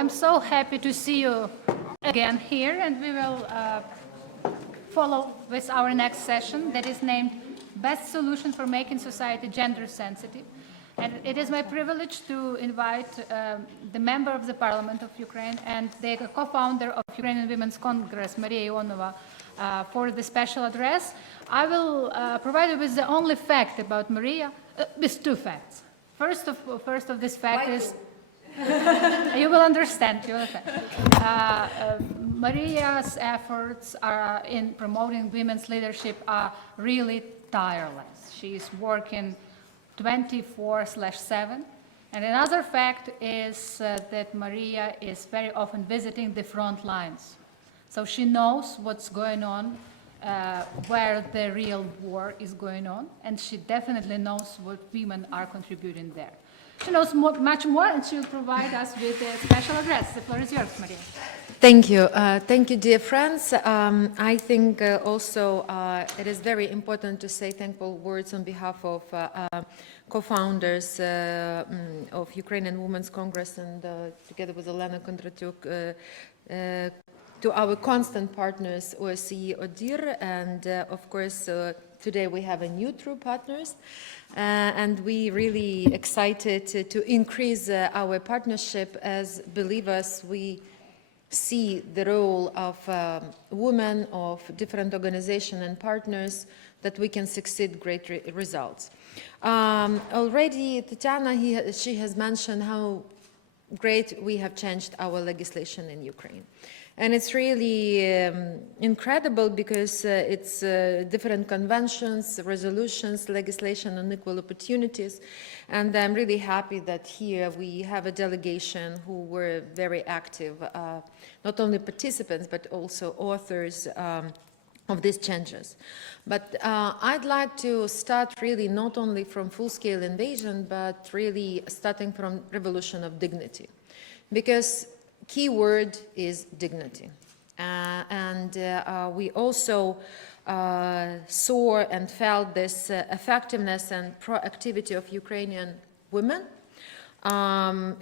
I'm so happy to see you again here, and we will follow with our next session that is named Best Solution for Making Society Gender Sensitive. And it is my privilege to invite the member of the Parliament of Ukraine and the co-founder of Ukrainian Women's Congress, Maria Ionova, for the special address. I will provide you with the only fact about Maria, with two facts. First of this fact is, you will understand. Maria's efforts in promoting women's leadership are really tireless. She is working 24/7. And another fact is that Maria is very often visiting the front lines. So she knows what's going on, where the real war is going on, and she definitely knows what women are contributing there. She knows much more, and she will provide us with a special address. The floor is yours, Maria. Thank you. Thank you, dear friends. I think also it is very important to say thankful words on behalf of co-founders of Ukrainian Women's Congress and together with Elena Kondratyuk to our constant partners, OSCE, ODIHR, and of course today we have a new true partners. And we really excited to increase our partnership. As believers, we see the role of women, of different organizations and partners, that we can succeed great results. Already Tatiana, she has mentioned how great we have changed our legislation in Ukraine. And it's really incredible because it's different conventions, resolutions, legislation on equal opportunities. And I'm really happy that here we have a delegation who were very active, not only participants, but also authors of these changes. But I'd like to start really not only from full-scale invasion, but really starting from revolution of dignity. Because key word is dignity. We also saw and felt this effectiveness and proactivity of Ukrainian women.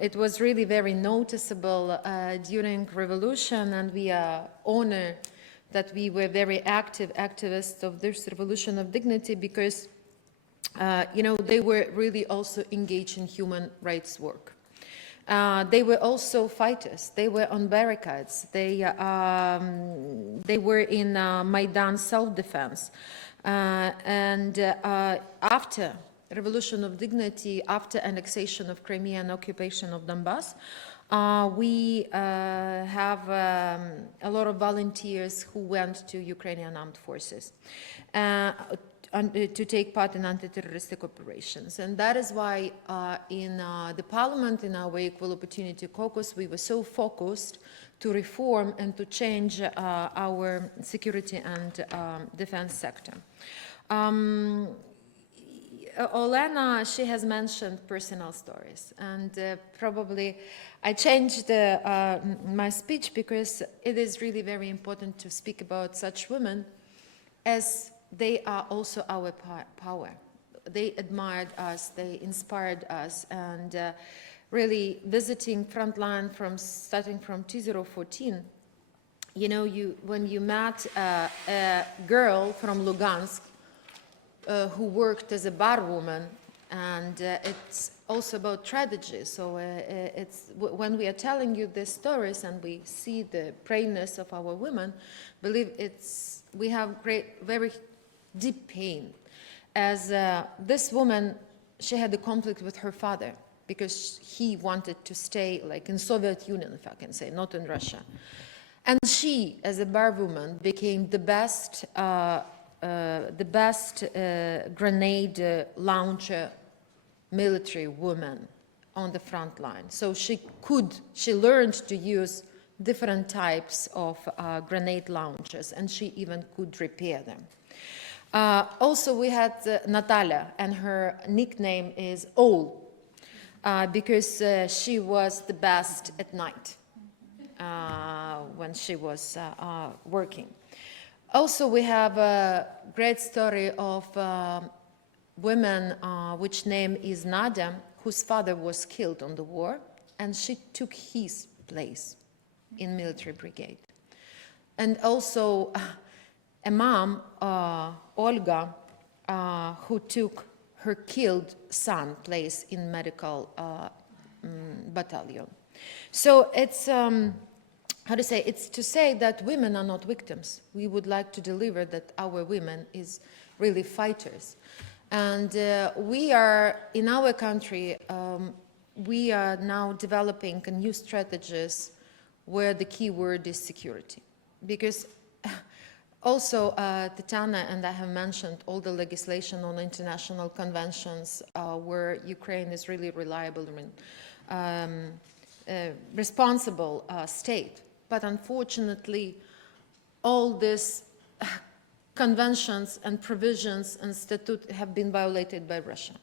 It was really very noticeable during revolution, and we are honored that we were very activists of this revolution of dignity because, you know, they were really also engaged in human rights work. They were also fighters. They were on barricades. They were in Maidan self-defense. After Revolution of Dignity, after annexation of Crimea and occupation of Donbass, we have a lot of volunteers who went to Ukrainian armed forces to take part in anti-terroristic operations. And that is why in the Parliament, in our Equal Opportunity Caucus, we were so focused to reform and to change our security and defense sector. Olena, she has mentioned personal stories, and probably I changed my speech because it is really very important to speak about such women as they are also our power. They admired us, they inspired us, and really visiting frontline starting from 2014, you know, when you met a girl from Lugansk who worked as a barwoman, and it's also about tragedy. So it's when we are telling you these stories and we see the braveness of our women, believe we have very deep pain. As this woman, she had a conflict with her father because he wanted to stay like in Soviet Union, if I can say, not in Russia. And she, as a barwoman, became the best grenade launcher military woman on the front line. So she learned to use different types of grenade launchers, and she even could repair them. Also, we had Natalia, and her nickname is Owl, because she was the best at night when she was working. Also, we have a great story of women, which name is Nadia, whose father was killed on the war, and she took his place in military brigade. And also a mom, Olga, who took her killed son place in medical battalion. So it's, how to say, it's to say that women are not victims. We would like to deliver that our women is really fighters. And we are, in our country, we are now developing new strategies where the key word is security. Because also, Tatiana and I have mentioned all the legislation on international conventions where Ukraine is really reliable and responsible state. But unfortunately, all these conventions and provisions and statute have been violated by Russia.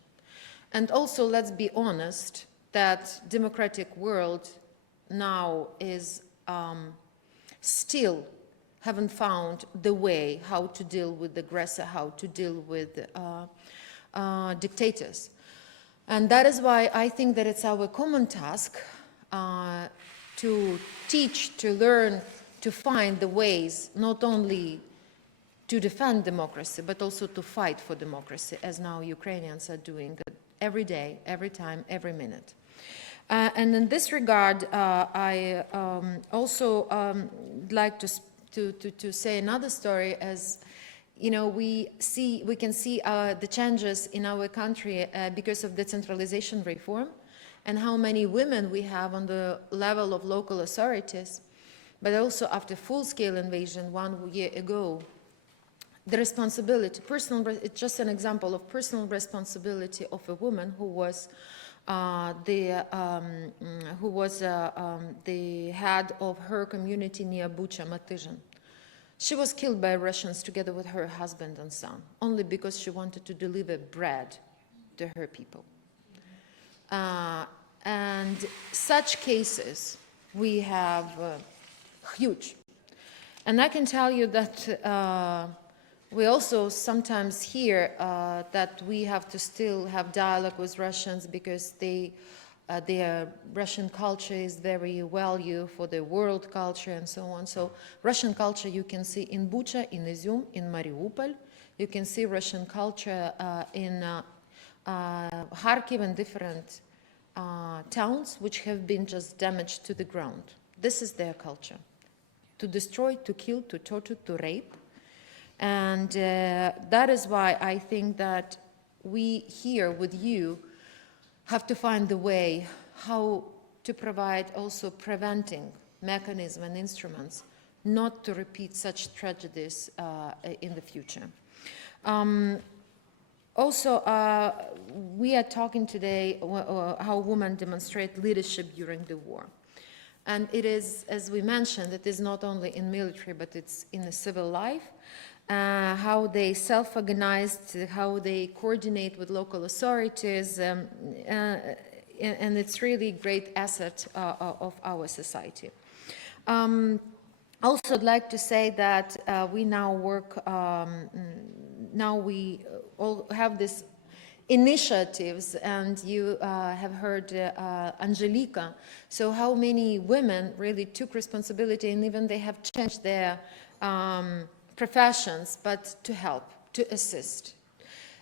And also, let's be honest, that democratic world now is still haven't found the way how to deal with the aggressor, how to deal with dictators. And that is why I think that it's our common task to teach, to learn, to find the ways not only to defend democracy, but also to fight for democracy, as now Ukrainians are doing every day, every time, every minute. And in this regard, I also like to say another story. As you know, we can see the changes in our country because of decentralization reform, and how many women we have on the level of local authorities. But also after full-scale invasion 1 year ago, the responsibility, it's just an example of personal responsibility of a woman who was the head of her community near Bucha, Matyzhin. She was killed by Russians together with her husband and son, only because she wanted to deliver bread to her people. And such cases we have huge. And I can tell you that we also sometimes hear that we have to still have dialogue with Russians because their Russian culture is very value for the world culture and so on. So Russian culture you can see in Bucha, in Izium, in Mariupol. You can see Russian culture in Kharkiv and different towns which have been just damaged to the ground. This is their culture. To destroy, to kill, to torture, to rape. And that is why I think that we here with you have to find the way how to provide also preventing mechanism and instruments not to repeat such tragedies in the future. Also, we are talking today how women demonstrate leadership during the war. And it is, as we mentioned, it is not only in military, but it's in the civil life. How they self-organized, how they coordinate with local authorities, and it's really a great asset of our society. Also, I'd like to say that we now work, now we all have these initiatives, and you have heard Angelica, so how many women really took responsibility, and even they have changed their professions, but to help, to assist.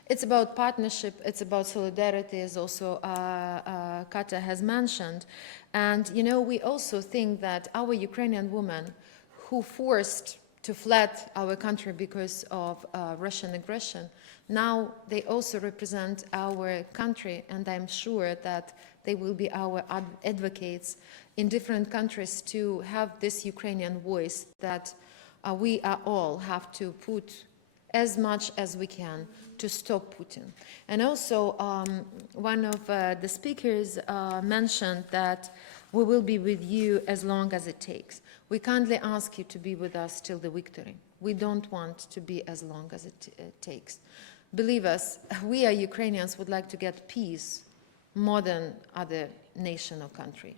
It's about partnership, it's about solidarity, as also Kata has mentioned. And, you know, we also think that our Ukrainian women who forced to fled our country because of Russian aggression, now they also represent our country, and I'm sure that they will be our advocates in different countries to have this Ukrainian voice that we all have to put as much as we can to stop Putin. And also, one of the speakers mentioned that we will be with you as long as it takes. We kindly ask you to be with us till the victory. We don't want to be as long as it takes. Believe us, we are Ukrainians would like to get peace more than other nation or country.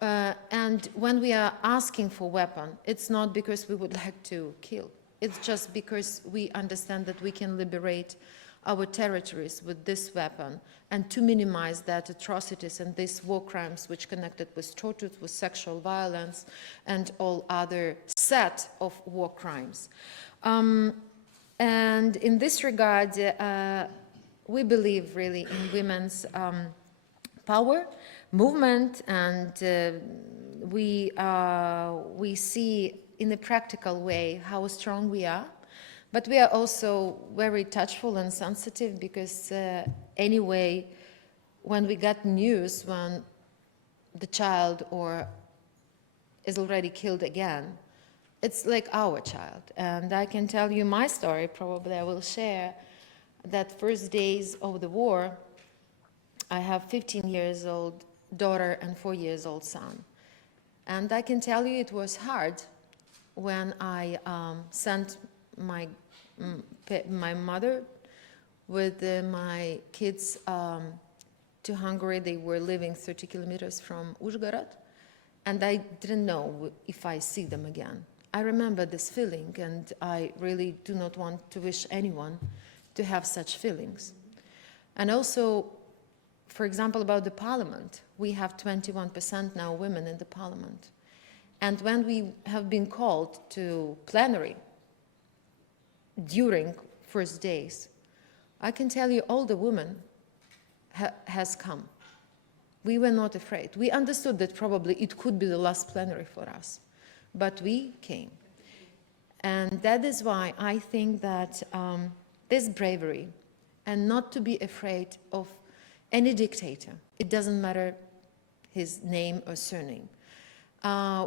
And when we are asking for weapon, it's not because we would like to kill. It's just because we understand that we can liberate our territories with this weapon and to minimize that atrocities and these war crimes which connected with torture, with sexual violence and all other set of war crimes. And in this regard, we believe really in women's power, movement, and we see in a practical way how strong we are. But we are also very touchful and sensitive because anyway, when we get news when the child or is already killed again, it's like our child. And I can tell you my story, probably I will share, that first days of the war, I have 15 years old daughter and 4 years old son. And I can tell you it was hard when I sent my mother with my kids to Hungary. They were living 30 kilometers from Uzhgorod, and I didn't know if I see them again. I remember this feeling, and I really do not want to wish anyone to have such feelings. And also, for example, about the parliament, we have 21% now women in the parliament. And when we have been called to plenary during first days, I can tell you all the women has come. We were not afraid. We understood that probably it could be the last plenary for us, but we came. And that is why I think that this bravery and not to be afraid of any dictator, it doesn't matter his name or surname,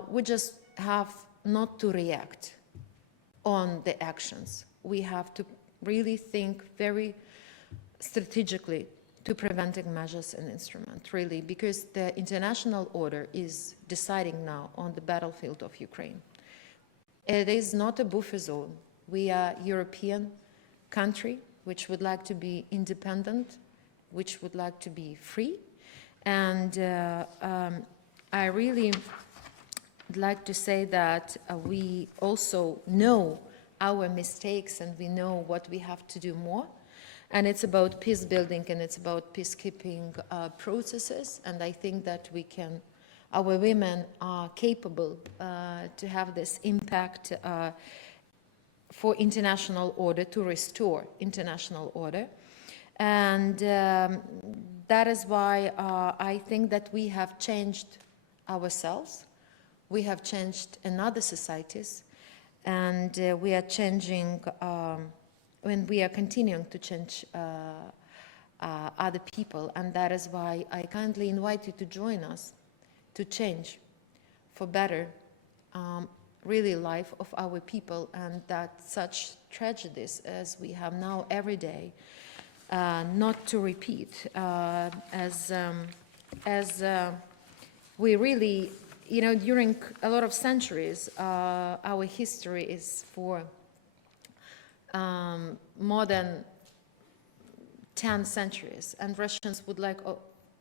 we just have not to react on the actions. We have to really think very strategically to preventing measures and instruments, really, because the international order is deciding now on the battlefield of Ukraine. It is not a buffer zone. We are a European country which would like to be independent, which would like to be free. And I really would like to say that we also know our mistakes and we know what we have to do more. And it's about peace building and it's about peacekeeping processes. And I think that we can, our women are capable to have this impact for international order, to restore international order. And that is why I think that we have changed ourselves. We have changed in other societies. And we are changing, when we are continuing to change other people. And that is why I kindly invite you to join us to change for better really life of our people, and that such tragedies as we have now every day not to repeat, as we really, you know, during a lot of centuries, our history is for more than 10 centuries, and Russians would like,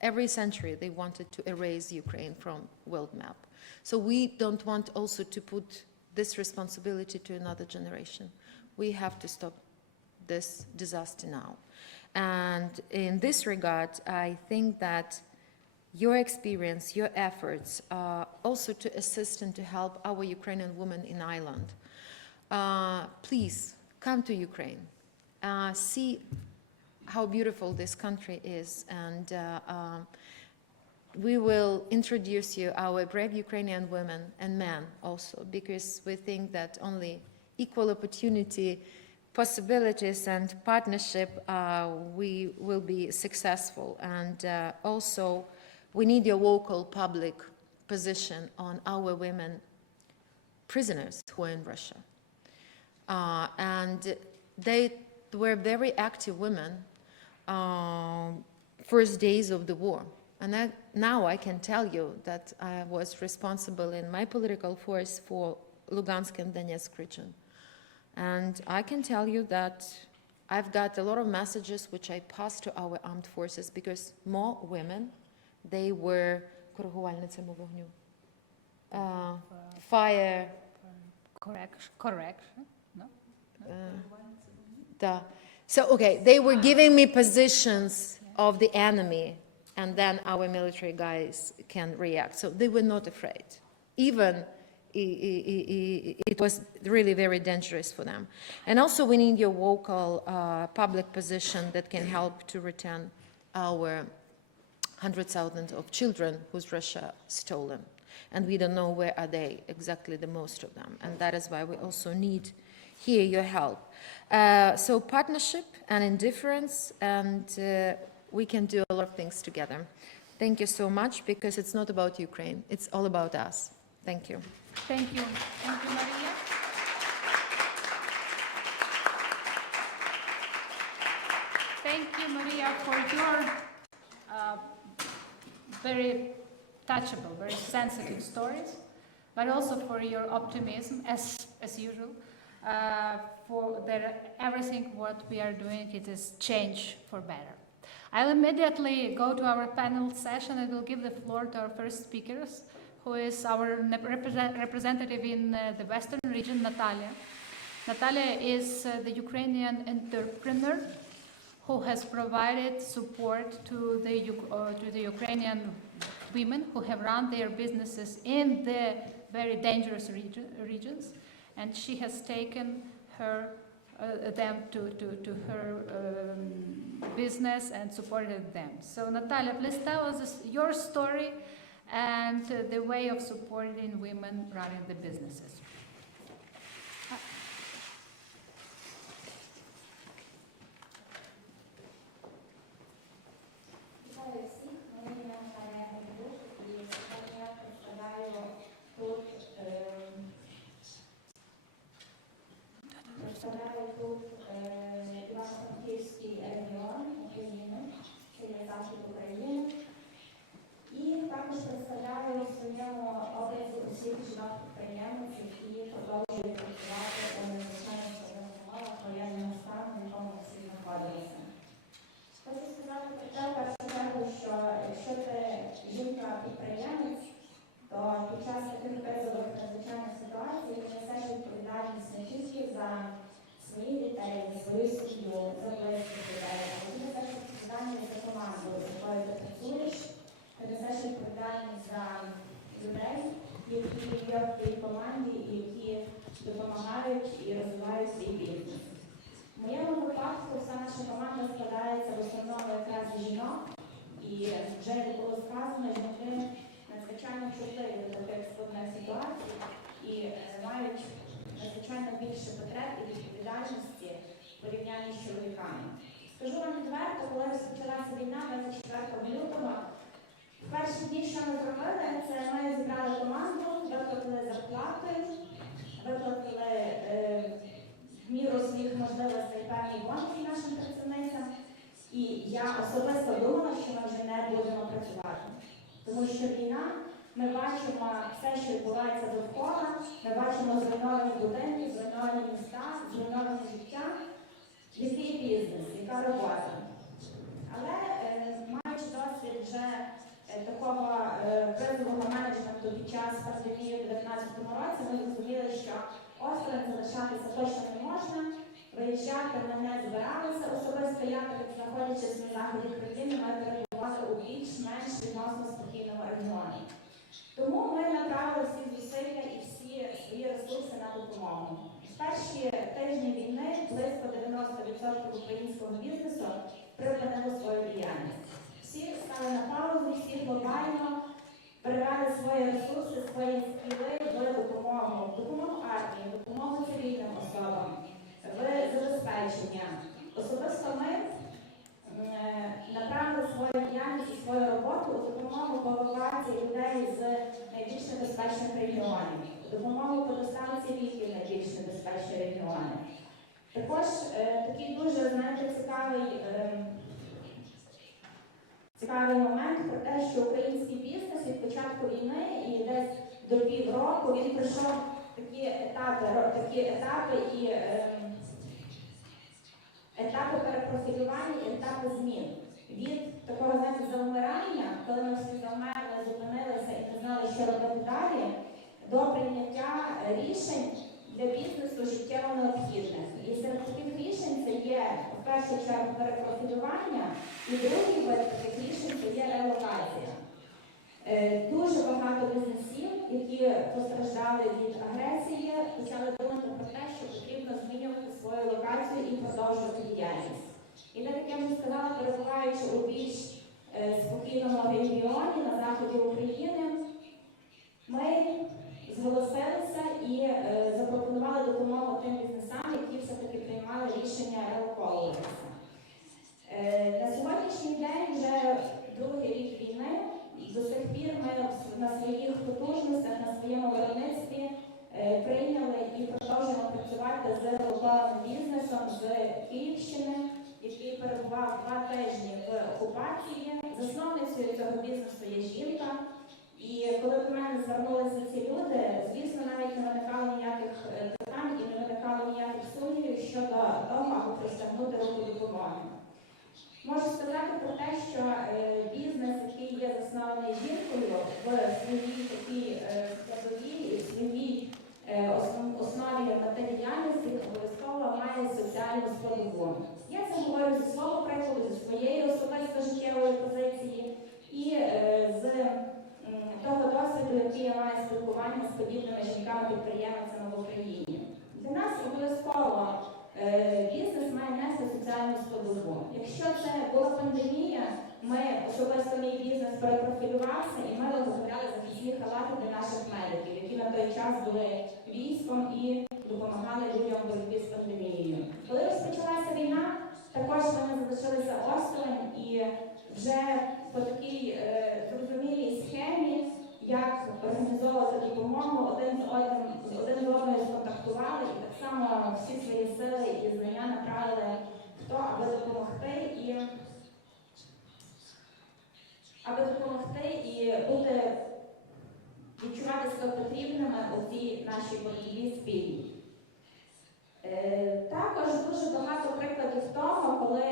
every century they wanted to erase Ukraine from world map. So we don't want also to put this responsibility to another generation. We have to stop this disaster now. And in this regard, I think that your experience, your efforts, also to assist and to help our Ukrainian women in Ireland. Please come to Ukraine, see how beautiful this country is, and we will introduce you our brave Ukrainian women and men also, because we think that only equal opportunity, possibilities and partnership, we will be successful. And also, we need your local public position on our women prisoners who are in Russia. And they were very active women first days of the war. And now I can tell you that I was responsible in my political force for Lugansk and Donetsk region. And I can tell you that I've got a lot of messages which I passed to our armed forces, because more women, they were fire... Correction, no? Да. So, okay, they were giving me positions of the enemy, and then our military guys can react. So they were not afraid. Even it was really very dangerous for them. And also we need your vocal public position that can help to return our 100,000 of children whose Russia stolen. And we don't know where are they, exactly the most of them. And that is why we also need here your help. So partnership and indifference, and we can do a lot of things together. Thank you so much, because it's not about Ukraine, it's all about us. Thank you. Thank you. Thank you, Maria. Thank you, Maria, for your very touchable, very sensitive stories, but also for your optimism, as usual, for that everything what we are doing, it is change for better. I'll immediately go to our panel session and will give the floor to our first speakers, who is our representative in the Western region, Natalia. Natalia is the Ukrainian entrepreneur who has provided support to the Ukrainian women who have run their businesses in the very dangerous regions, and she has taken them to her business and supported them. So Natalia, please tell us your story and the way of supporting women running the businesses. Івано-Франківський регіон України, це є захід України. І також представляю у своєму образі усіх жінок-підприємниць, які продовжують працювати у надзвичайно складних умовах воєнного стану, в якому всі знаходилися. Хочу сказати про те, в першу чергу, що якщо ти жінка-підприємець, то під час таких кризових надзвичайних ситуацій ти несеш відповідальність не тільки за своїх дітей, за свою сім'ю, за близьких людей, але ти несеш відповідальність за команду, з якою ти працюєш, ти несеш відповідальність за людей, які є в твоїй команді, і які допомагають і розвивають свій бізнес. В моєму випадку вся наша команда складається в основному якраз з жінок, і вже як було сказано, жінки надзвичайно чутливі до таких складних ситуацій і мають надзвичайно більше потреб і відповідальності в порівнянні з чоловіками. Скажу вам відверто, коли розпочалася війна 24 лютого, в перші дні, що ми зробили, це ми зібрали команду, виплатили зарплати, виплатили в міру своїх можливостей певні бонуси нашим працівницям. І я особисто думала, що ми вже не будемо працювати. Тому що війна, ми бачимо все, що відбувається довкола, ми бачимо зруйновані будинки, зруйновані міста, зруйноване життя. Який бізнес, яка робота. Але маючи досвід вже такого кризового менеджменту під час пандемії у 2019 році, ми зрозуміли, що осторонь залишатися точно не можна, виїжджати ми не збиралися. Особисто я, так знаходячись на заході країни, ми перебували у більш-менш відносно спокійному регіоні. Тому ми направили всі зусилля і всі свої ресурси на допомогу. В перші тижні війни близько 90% українського бізнесу припинило свою діяльність. Всі стали на паузу, всі глобально перевели свої ресурси, свої скіли в допомогу армії, допомогу цивільним особам, в забезпечення. Особисто ми направили свою діяльність і свою роботу у допомогу по евакуації людей з найбільш небезпечних регіонів, допомогу по доставці ліків в найбільш небезпечні регіони. Також такий дуже, знаєте, цікавий момент про те, що український бізнес від початку війни і десь до півроку він пройшов такі етапи і етапи перепрофілювання і етапи змін. Від такого, знаєте, завмирання, коли ми всі завмерли, зупинилися і не знали, що робити далі, до прийняття рішень для бізнесу життєво необхідних. І серед таких рішень це є, в першу чергу, перепрофілювання, і другий вид таких рішень це є релокація. Дуже багато бізнесів, які постраждали від агресії, почали думати про те, що потрібно змінювати свою локацію і продовжувати діяльність. І так, як я вже сказала, перебуваючи у більш спокійному регіоні на заході України, ми зголосилися і запропонували допомогу тим бізнесам, які все-таки приймали рішення релоковуватися. На сьогоднішній день вже другий рік війни. До сих пір ми на своїх потужностях, на своєму виробництві прийняли і продовжуємо працювати з релокованим бізнесом з Київщини, який перебував 2 тижні в окупації. Засновницею цього бізнесу є жінка. І коли до мене звернулися ці люди, звісно, навіть не виникало ніяких питань і не виникало ніяких сумнівів щодо того, аби простягнути руку допомоги. Можу сказати про те, що бізнес, який є заснований жінкою, в своїй такій складовій і в своїй основі мети діяльності обов'язково має соціальну складову. Я це говорю зі свого прикладу, зі своєї особисто життєвої позиції і з того досвіду, який я маю спілкування з подібними жінками-підприємцями в Україні. Для нас обов'язково бізнес має нести соціальну складову. Якщо це була пандемія, ми, особисто мій бізнес, перепрофілювався і ми виготовляли захисні халати для наших медиків, які на той час були військом і допомагали людям в боротьбі з пандемією. Коли розпочалася війна, також вони залишилися осторонь і вже по такій зрозумілій схемі, як організовувати допомогу, один з одною сконтактували і так само всі свої сили і знання направили в то, аби допомогти і відчувати себе потрібними у цій нашій боротьбі спільній. Також дуже багато прикладів того, коли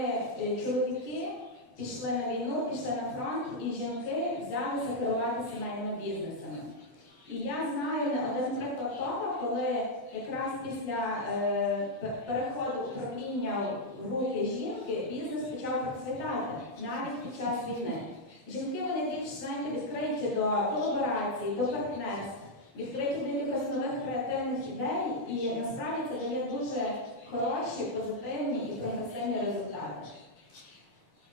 чоловіки пішли на війну, пішли на фронт, і жінки взялися керувати сімейними бізнесами. І я знаю не один приклад того, коли якраз після переходу управління в руки жінки бізнес почав процвітати, навіть під час війни. Жінки, вони більш, знаєте, відкриті до колаборацій, до партнерств, відкриті до якихось нових креативних ідей, і насправді це дає дуже хороші, позитивні і прогресивні результати.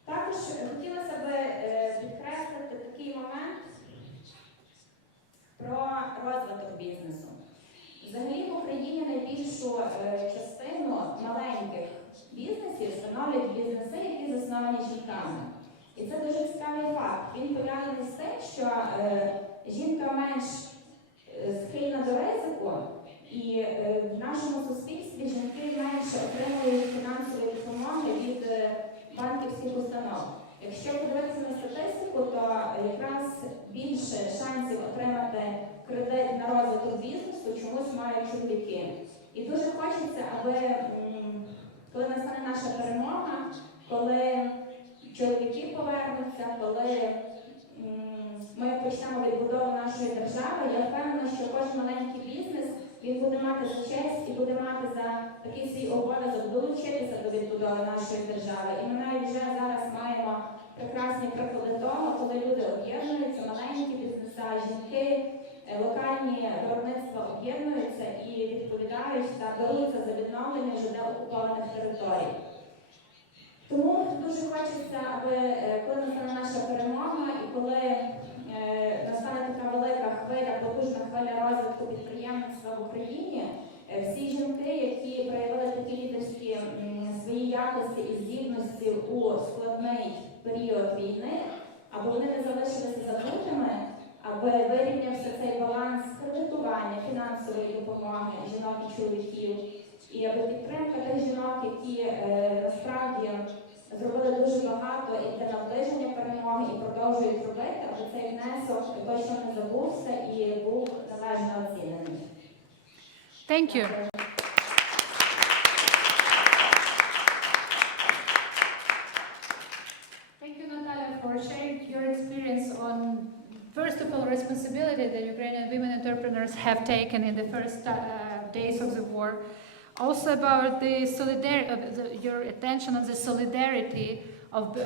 Також хотілося б підкреслити такий момент про розвиток бізнесу. Взагалі в Україні найбільшу частину маленьких бізнесів становлять бізнеси, які засновані жінками. І це дуже цікавий факт. Він пов'язаний з тим, що жінка менш схильна до ризику, і в нашому суспільстві жінки менше отримують фінансової допомоги від банківських установ. Якщо подивитися на статистику, то якраз більше шансів отримати кредит на розвиток бізнесу чомусь мають чоловіки. І дуже хочеться, аби, коли настане наша перемога, коли чоловіки повернуться, коли ми почнемо відбудову нашої держави, я впевнена, що кожен маленький бізнес, він буде мати за честь і буде мати за такий свій обов'язок долучитися до відбудови нашої держави. І ми навіть вже зараз маємо прекрасні приклади того, коли люди об'єднуються, маленькі бізнеса, жінки, локальні виробництва об'єднуються і відповідають та беруться за відновлення вже деокупованих територій. Тому дуже хочеться, аби коли настане наша перемога і коли настане така велика хвиля, потужна хвиля розвитку підприємництва в Україні, всі жінки, які проявили такі лідерські свої якості і здібності у складний період війни, аби вони не залишилися забутими, аби вирівнявся цей баланс кредитування, фінансової допомоги жінок і чоловіків, і аби підтримка тих жінок, які насправді зробили дуже багато і для наближення перемоги, і продовжують робити, аби цей внесок точно не забувся і був належно оцінений. Thank you. Thank you, Natalia, for sharing your experience on, first of all, responsibility that Ukrainian women entrepreneurs have taken in the first days of the war, Also about the your attention on the solidarity of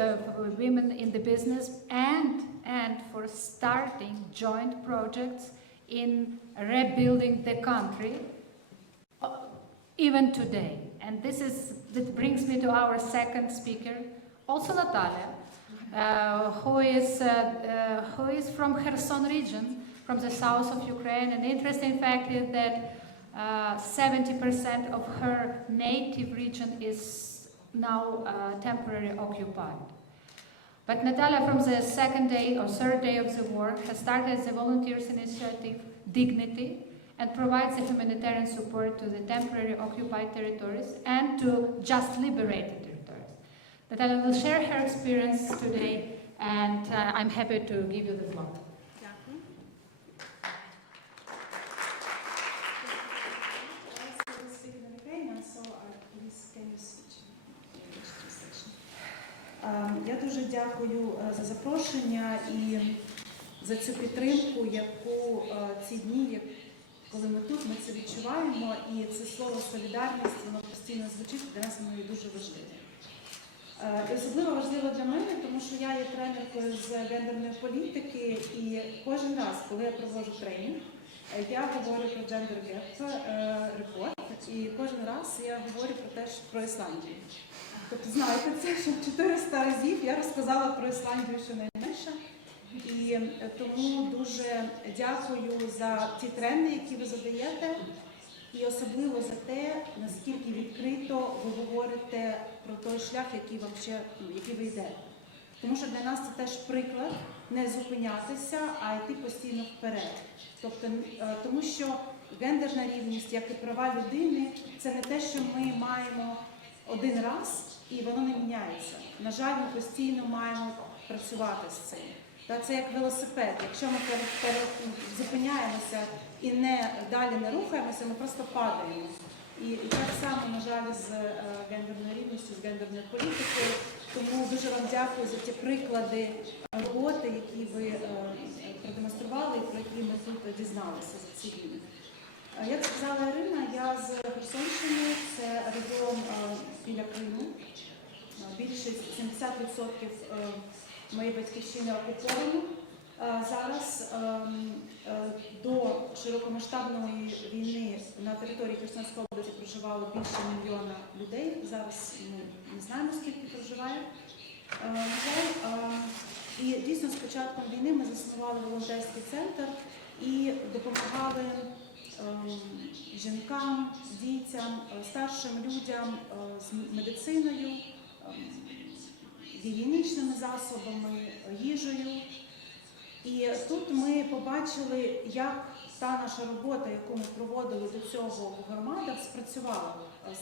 women in the business and for starting joint projects in rebuilding the country even today. And that brings me to our second speaker, also Natalia, who is from Kherson region, from the south of Ukraine. And the interesting fact is that 70% of her native region is now temporarily occupied. But Natalia, from the second day or third day of the war, has started the volunteers initiative Dignity and provides the humanitarian support to the temporarily occupied territories and to just liberated territories. Natalia will share her experience today, and I'm happy to give you the floor. Я дуже дякую за запрошення і за цю підтримку, яку ці дні, коли ми тут, ми це відчуваємо, і це слово «солідарність», воно постійно звучить, для нас воно є дуже важливе. І особливо важливо для мене, тому що я є тренеркою з гендерної політики, і кожен раз, коли я проводжу тренінг, я говорю про Gender Gap Report, і кожен раз я говорю про Ісландію. Тобто, знаєте, це що 400 разів я розказала про Ісландію щонайменше. І тому дуже дякую за ті тренди, які ви задаєте, і особливо за те, наскільки відкрито ви говорите про той шлях, який ви йдете. Тому що для нас це теж приклад не зупинятися, а йти постійно вперед. Тобто, тому що гендерна рівність, як і права людини, це не те, що ми маємо один раз, і воно не міняється. На жаль, ми постійно маємо працювати з цим. Це як велосипед. Якщо ми зупиняємося і далі не рухаємося, ми просто падаємо. І так само, на жаль, з гендерною рівністю, з гендерною політикою. Тому дуже вам дякую за ті приклади роботи, які ви продемонстрували і про які ми тут дізналися за ці дні. Як сказала Ірина, я з Херсонщини, це регіон біля Криму. Більше 70% моєї батьківщини окуповано. Зараз до широкомасштабної війни на території Херсонської області проживало більше мільйона людей. Зараз ми не знаємо, скільки проживає. І дійсно з початком війни ми заснували волонтерський центр і допомагали жінкам, дітям, старшим людям з медициною, гігієнічними засобами, їжею. І тут ми побачили, як та наша робота, яку ми проводили до цього в громадах, спрацювала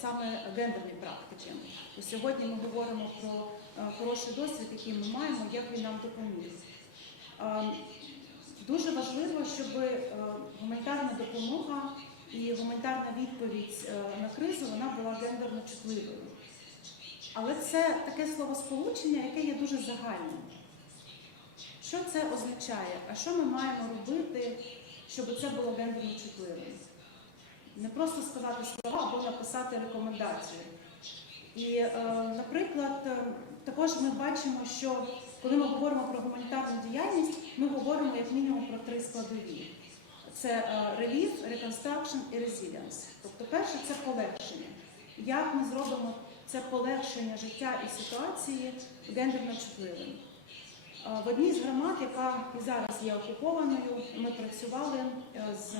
саме гендерні практики. І сьогодні ми говоримо про хороший досвід, який ми маємо, як він нам допоміг. Дуже важливо, щоб гуманітарна допомога і гуманітарна відповідь на кризу, вона була гендерно чутливою. Але це таке словосполучення, яке є дуже загальним. Що це означає? А що ми маємо робити, щоб це було гендерно чутливим? Не просто сказати слова або написати рекомендацію. І, наприклад, також ми бачимо, що коли ми говоримо про гуманітарну діяльність, ми говоримо як мінімум про 3 складові. Це relief, reconstruction і resilience. Тобто перше – це полегшення. Як ми зробимо це полегшення життя і ситуації гендерно чутливим? В одній з громад, яка і зараз є окупованою, ми працювали з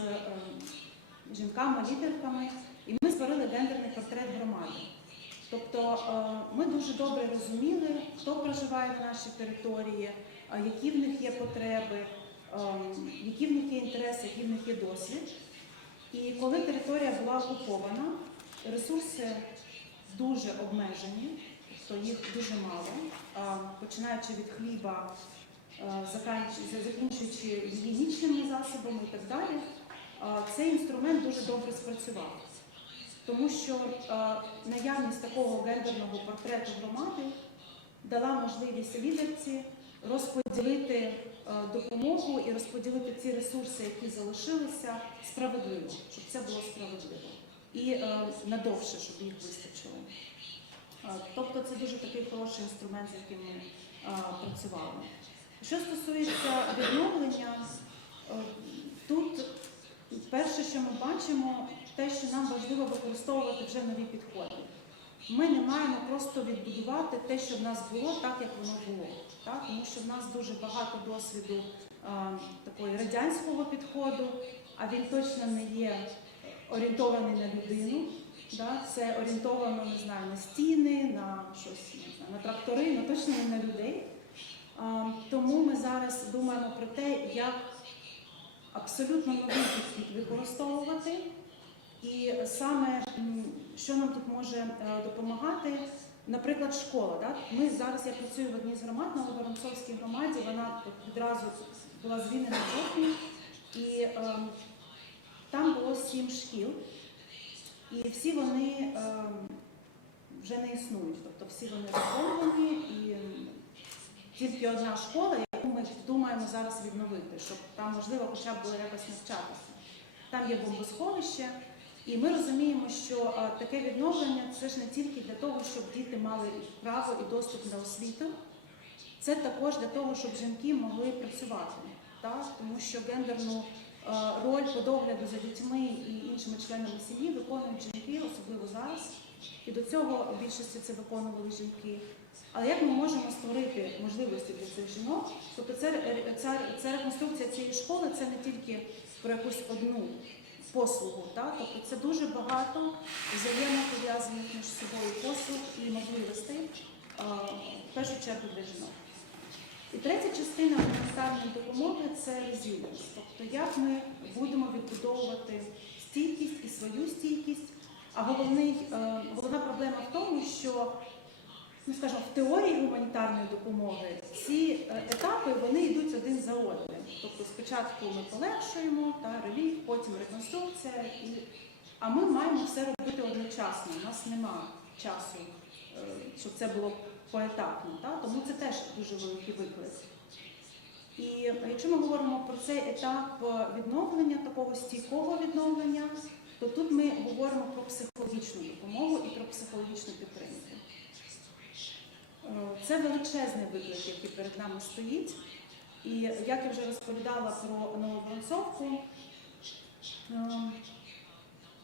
жінками-лідерками, і ми створили гендерний портрет громади. Тобто ми дуже добре розуміли, хто проживає на нашій території, які в них є потреби, які в них є інтереси, який в них є досвід. І коли територія була окупована, ресурси дуже обмежені, то їх дуже мало, починаючи від хліба, закінчуючи гігієнічними засобами і так далі, цей інструмент дуже добре спрацював. Тому що наявність такого гендерного портрету громади дала можливість лідерці розподілити допомогу і розподілити ці ресурси, які залишилися, справедливо, щоб це було справедливо. і надовше, щоб їх вистачило. Тобто це дуже такий хороший інструмент, з яким ми працювали. Що стосується відновлення, тут перше, що ми бачимо, те, що нам важливо використовувати вже нові підходи. Ми не маємо просто відбудувати те, що в нас було, так, як воно було. Так? Тому що в нас дуже багато досвіду такої радянського підходу, а він точно не є орієнтований на людину. Да? Це орієнтовано, не знаю, на стіни, на щось, не знаю, на трактори, але точно не на людей. Тому ми зараз думаємо про те, як абсолютно новий підхід використовувати. І саме, що нам тут може допомагати, наприклад, школа. Да? Ми зараз, я працюю в одній з громад, на Воронцовській громаді, вона відразу була звільнена в жовтні, і там було 7 шкіл, і всі вони вже не існують, тобто всі вони розбомблені, і тільки одна школа, яку ми думаємо зараз відновити, щоб там, можливо, хоча б було якось навчатися. Там є бомбосховище, і ми розуміємо, що таке відновлення – це ж не тільки для того, щоб діти мали право і доступ до освіти, це також для того, щоб жінки могли працювати. Так? Тому що гендерну роль по догляду за дітьми і іншими членами сім'ї виконують жінки, особливо зараз. І до цього в більшості це виконували жінки. Але як ми можемо створити можливості для цих жінок? Тобто ця реконструкція цієї школи – це не тільки про якусь одну послугу. Так? Тобто це дуже багато взаємопов'язаних між собою послуг і можливостей, в першу чергу для жінок. І третя частина гуманітарної допомоги – це resilience. Тобто як ми будемо відбудовувати стійкість і свою стійкість. А головна проблема в тому, що, скажімо, в теорії гуманітарної допомоги ці етапи, вони йдуть один за одним. Тобто спочатку ми полегшуємо, реліф, потім реконструкція, а ми маємо все робити одночасно. У нас нема часу, щоб це було поетапно, тому це теж дуже великий виклик. І якщо ми говоримо про цей етап відновлення, такого стійкого відновлення, то тут ми говоримо про психологічну допомогу і про психологічну підтримку. Це величезний виклик, який перед нами стоїть. І як я вже розповідала про Нову Воронцовку,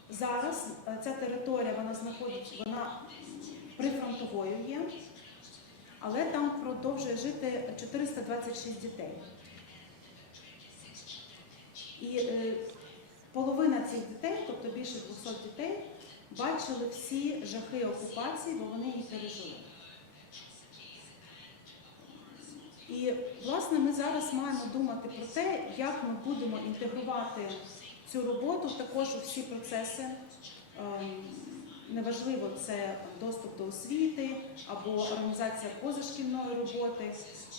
зараз ця територія, вона прифронтовою є, але там продовжує жити 426 дітей. І половина цих дітей, тобто більше 200 дітей, бачили всі жахи окупації, бо вони її пережили. І, власне, ми зараз маємо думати про те, як ми будемо інтегрувати цю роботу також у всі процеси. Неважливо, це доступ до освіти або організація позашкільної роботи.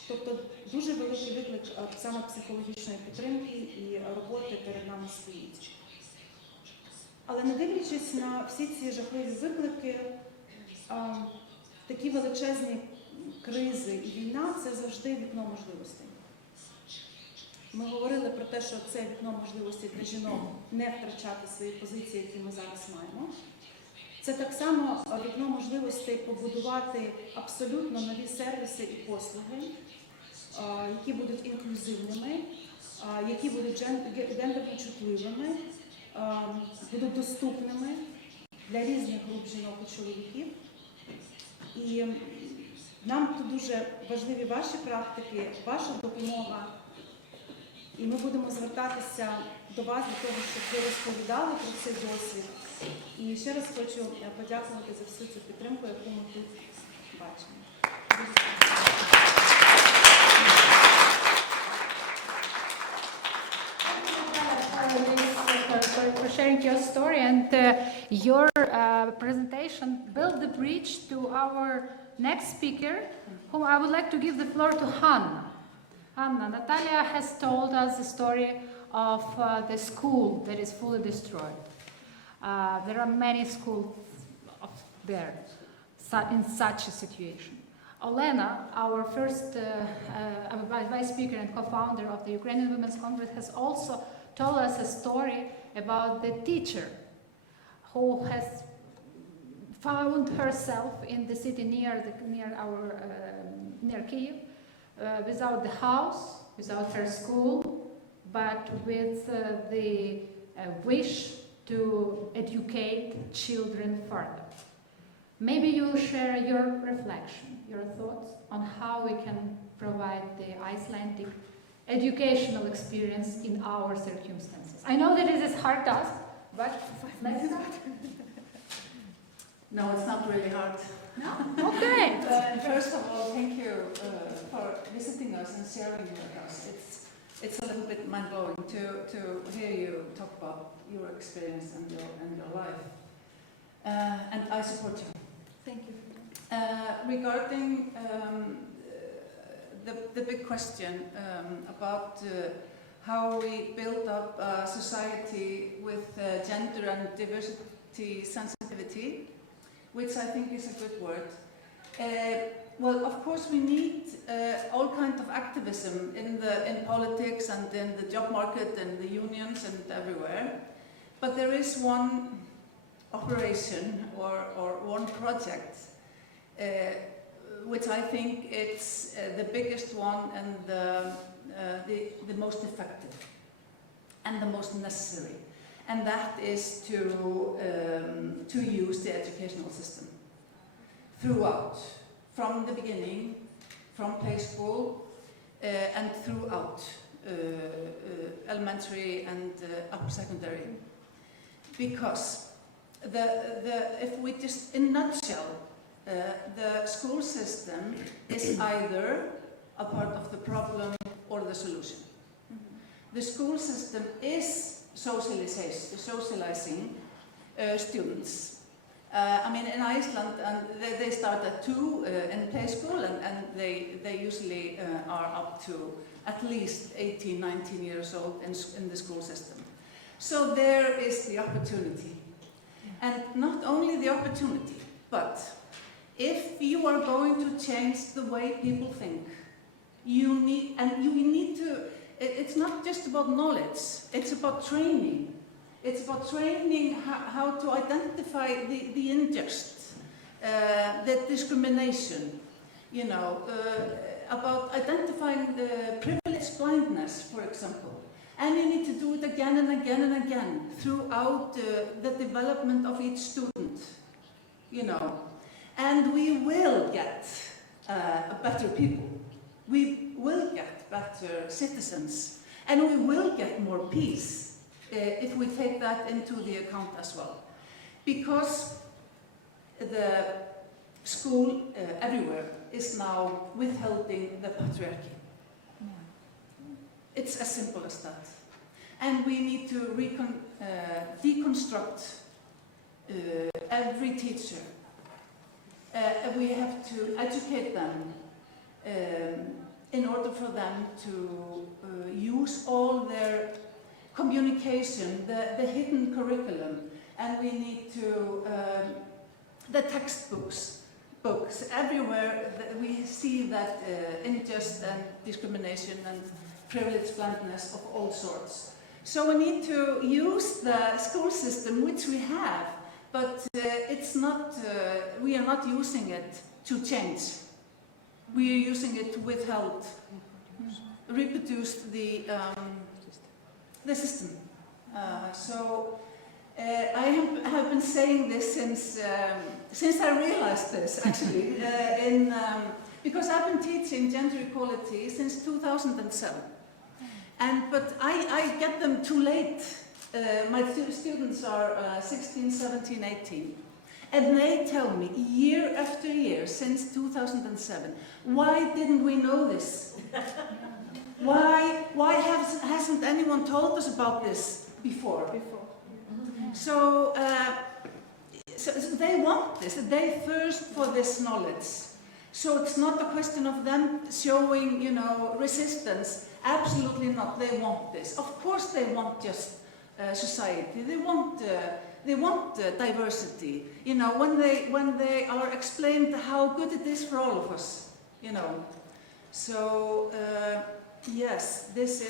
Тобто дуже великий виклик саме психологічної підтримки і роботи перед нами стоїть. Але не дивлячись на всі ці жахливі виклики, такі величезні кризи і війна – це завжди вікно можливостей. Ми говорили про те, що це вікно можливостей для жінок не втрачати свої позиції, які ми зараз маємо. Це так само вікно можливостей побудувати абсолютно нові сервіси і послуги, які будуть інклюзивними, які будуть гендерно чутливими, будуть доступними для різних груп жінок і чоловіків. І нам тут дуже важливі ваші практики, ваша допомога. І ми будемо звертатися до вас для того, щоб ви розповідали про цей досвід. І ще раз хочу подякувати за всю цю підтримку, яку ми тут бачимо. For sharing your story, and your presentation built the bridge to our next speaker, whom I would like to give the floor to Hanna. Anna, Natalia has told us the story of the school that is fully destroyed. There are many schools there in such a situation. Olena, our first vice speaker and co-founder of the Ukrainian Women's Congress, has also told us a story about the teacher who has found herself in the city near Kyiv, without the house, without her school, but with the wish to educate children further. Maybe you'll share your reflection, your thoughts on how we can provide the Icelandic educational experience in our circumstances. I know that it is hard task, but let's start. No, it's not really hard. No? Okay. First of all, thank you for visiting us and sharing with us. It's a little bit mind-blowing to hear you talk about your experience and your life. And I support you. Thank you. Regarding the big question about how we build up a society with gender and diversity sensitivity, which I think is a good word. Well, of course, we need all kinds of activism in politics and in the job market and the unions and everywhere. But there is one operation or one project which I think it's the biggest one and the most effective and the most necessary, and that is to use the educational system throughout, from the beginning, from play school and throughout elementary and upper secondary, because if we just, in a nutshell, the school system is either a part of the problem or the solution. The school system is socializing students. I mean, in Iceland, they start at 2 in play school, and they usually are up to at least 18, 19 years old in the school system. So there is the opportunity. And not only the opportunity, but if you are going to change the way people think, you need to, it's not just about knowledge, it's about training. It's about training how to identify the unjust, the discrimination, you know, about identifying the privilege blindness, for example. And you need to do it again and again and again throughout the development of each student, you know. And we will get better people. We will get better citizens. And we will get more peace if we take that into the account as well. Because the school everywhere is now withholding the patriarchy. It's as simple as that. And we need to deconstruct every teacher. We have to educate them in order for them to use all their communication, the hidden curriculum. And we need to, the textbooks, everywhere we see that injustice and discrimination and privilege blindness of all sorts. So we need to use the school system, which we have, but it's not, we are not using it to change. We are using it to withhold, reproduce the system. I have been saying this since I realized this, actually, because I've been teaching gender equality since 2007. But I get them too late. My students are 16, 17, 18. And they tell me year after year since 2007, why didn't we know this? Why hasn't anyone told us about this before? So they want this, they thirst for this knowledge. So it's not a question of them showing, you know, resistance. Absolutely not. They want this. Of course, they want just society. They want diversity. You know, when they are explained how good it is for all of us. You know. So yes, this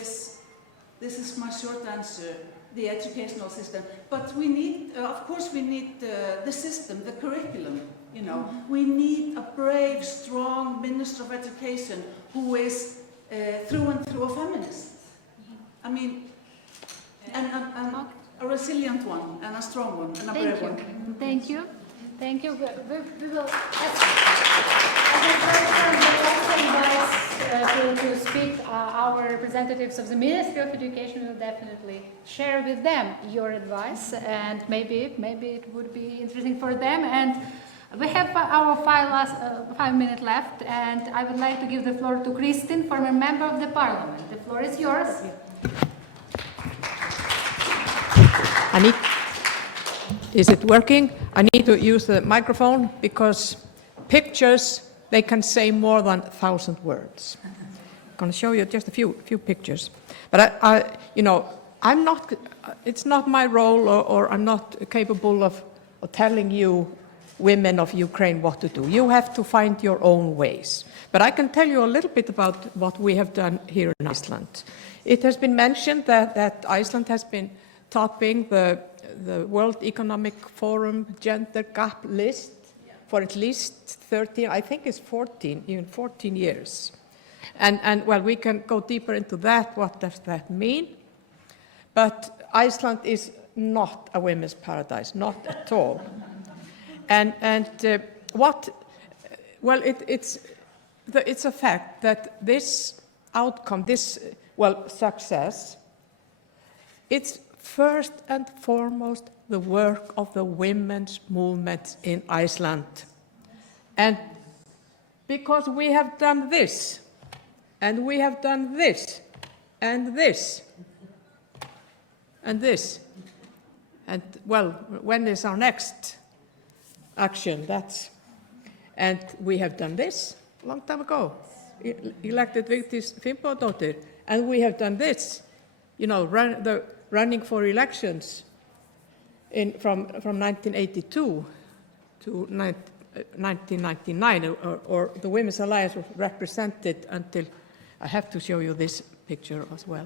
is my short answer. the educational system. But we need, of course, we need the system, the curriculum. You know, we need a brave, strong Minister of Education who is through and through a feminist. I mean, and a resilient one, and a strong one, and a brave one. Thank you. Thank you. We will, as a person, we also invite to speak our representatives of the Ministry of Education. We will definitely share with them your advice, and maybe it would be interesting for them. And we have our 5 minutes left, and I would like to give the floor to Kristin, former member of the Parliament. The floor is yours. Is it working? I need to use the microphone because pictures, they can say more than 1,000 words. I'm going to show you just a few pictures. But I'm not, it's not my role, or I'm not capable of telling you women of Ukraine what to do. You have to find your own ways. But I can tell you a little bit about what we have done here in Iceland. It has been mentioned that Iceland has been topping the World Economic Forum gender gap list for at least 13, I think it's 14, even 14 years. And well, we can go deeper into that. What does that mean? But Iceland is not a women's paradise, not at all. Well, it's a fact that this outcome, success, it's first and foremost the work of the women's movement in Iceland. And because we have done this, and we have done this, and this, and this, and well, when is our next action? And we have done this a long time ago, elected Vigdís Finnbogadóttir, and we have done this, running for elections from 1982 to 1999, or the Women's Alliance was represented until, I have to show you this picture as well.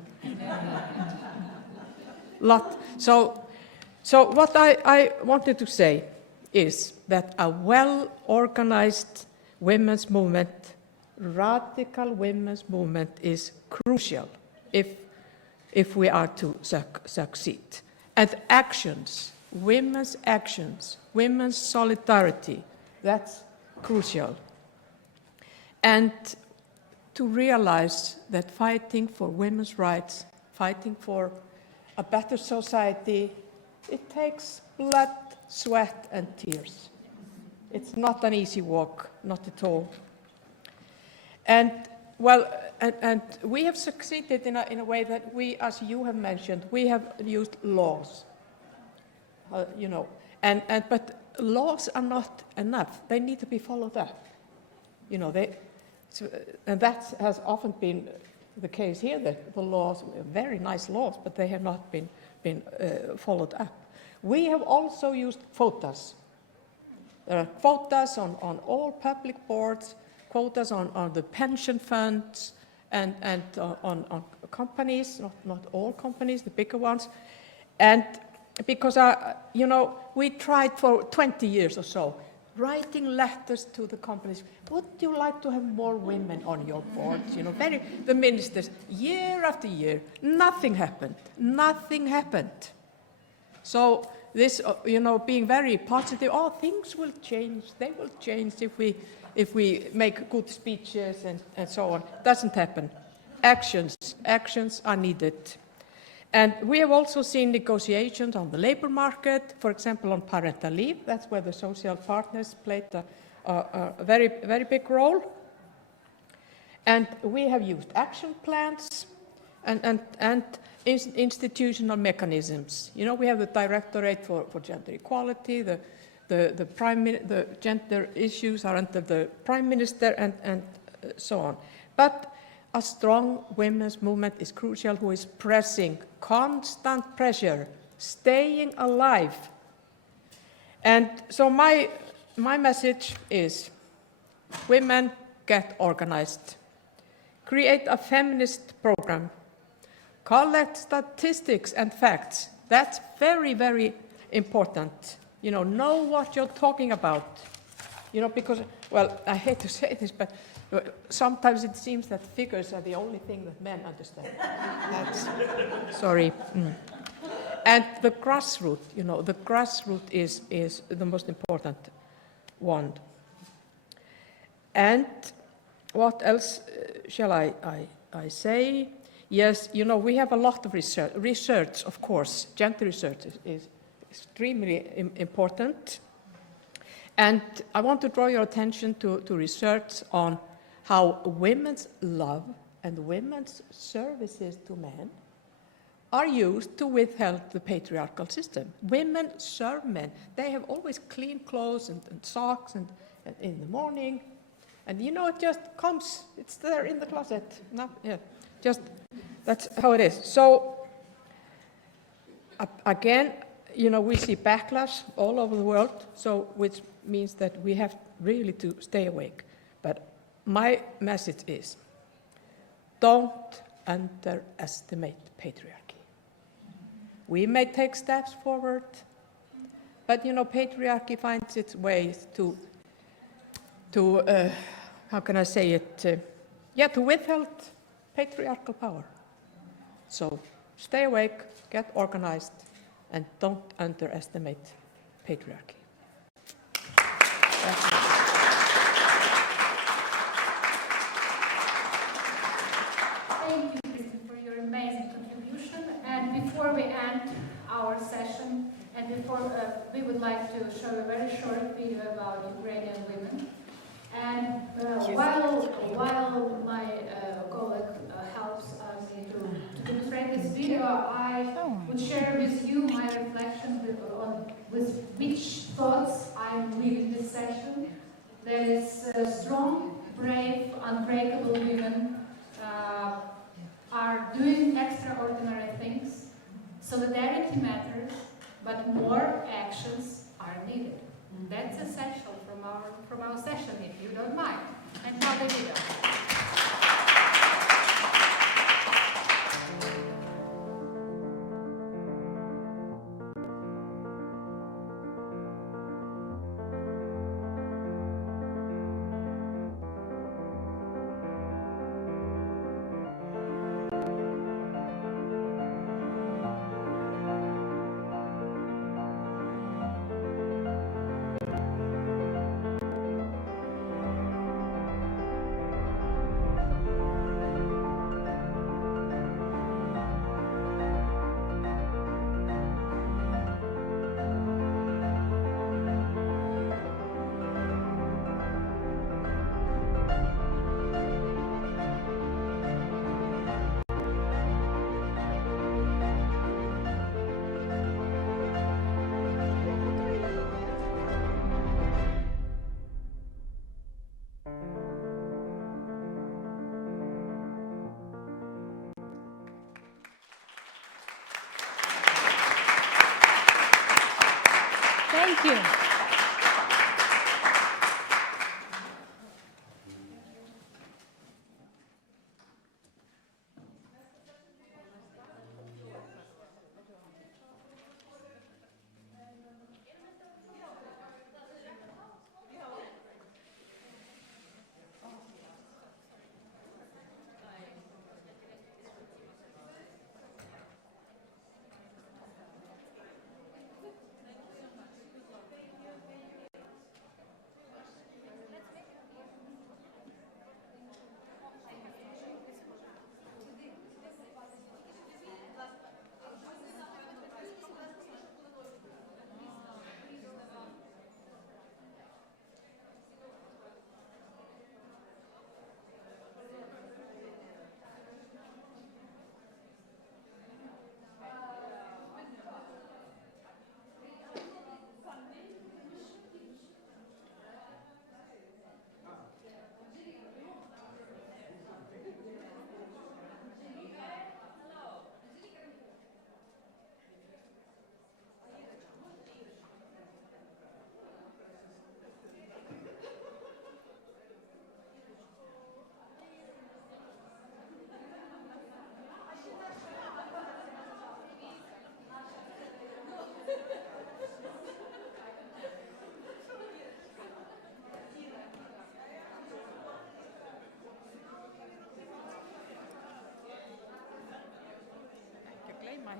So what I wanted to say is that a well-organized women's movement, radical women's movement, is crucial if we are to succeed. And actions, women's solidarity, that's crucial. And to realize that fighting for women's rights, fighting for a better society, it takes blood, sweat, and tears. It's not an easy walk, not at all. And we have succeeded in a way that we, as you have mentioned, we have used laws, but laws are not enough. They need to be followed up. And that has often been the case here, that the laws, very nice laws, but they have not been followed up. We have also used quotas. There are quotas on all public boards, quotas on the pension funds, and on companies, not all companies, the bigger ones. And because, we tried for 20 years or so, writing letters to the companies. Would you like to have more women on your board? The ministers, year after year, nothing happened. So this, being very positive, things will change. They will change if we make good speeches and so on. Doesn't happen. Actions are needed. And we have also seen negotiations on the labor market, for example, on parental leave. That's where the social partners played a very, very big role. And we have used action plans and institutional mechanisms. We have the Directorate for Gender Equality, the gender issues are under the Prime Minister and so on. But a strong women's movement is crucial, who is pressing, constant pressure, staying alive. And so my message is, women, get organized. Create a feminist program. Collect statistics and facts. That's very, very important. Know what you're talking about. Because, well, I hate to say this, but sometimes it seems that figures are the only thing that men understand. Sorry. And the grassroots, the grassroots is the most important one. And what else shall I say? Yes, we have a lot of research. Research, of course, gender research is extremely important. And I want to draw your attention to research on how women's love and women's services to men are used to withhold the patriarchal system. Women serve men. They have always clean clothes and socks and in the morning. And it just comes, it's there in the closet. No, yeah, just, that's how it is. So, again, we see backlash all over the world, so which means that we have really to stay awake. But my message is, don't underestimate patriarchy. We may take steps forward, but patriarchy finds its ways to how can I say it? To withhold patriarchal power. So stay awake, get organized, and don't underestimate patriarchy. Thank you, Kristen, for your amazing contribution. And before we end our session, and before we would like to show a very short video about Ukrainian women. And while my colleague helps me to demonstrate this video, I would share with you my reflection with which thoughts I'm leaving this session. There is strong, brave, unbreakable women are doing extraordinary things. Solidarity matters, but more actions are needed. That's essential from our session, if you don't mind. And now the video. Thank you.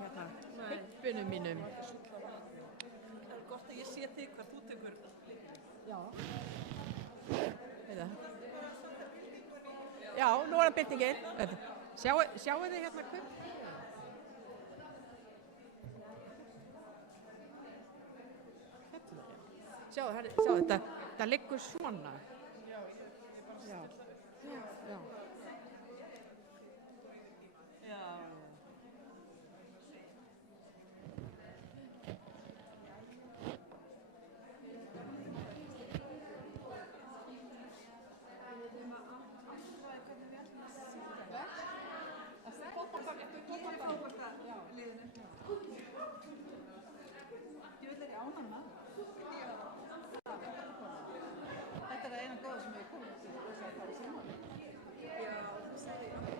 hérna hippunum mínum. Það er gott að ég sé þig hvað þú tekur. Já. Heiða. Já, nú er það byrtingin. Sjáu þið hérna hvern? Sjáu þetta liggur svona. Já. Já. Ég vil er ég ánægð með þetta. Þetta er eina góða sem ég komið til þess að fara saman. Já, þú sagði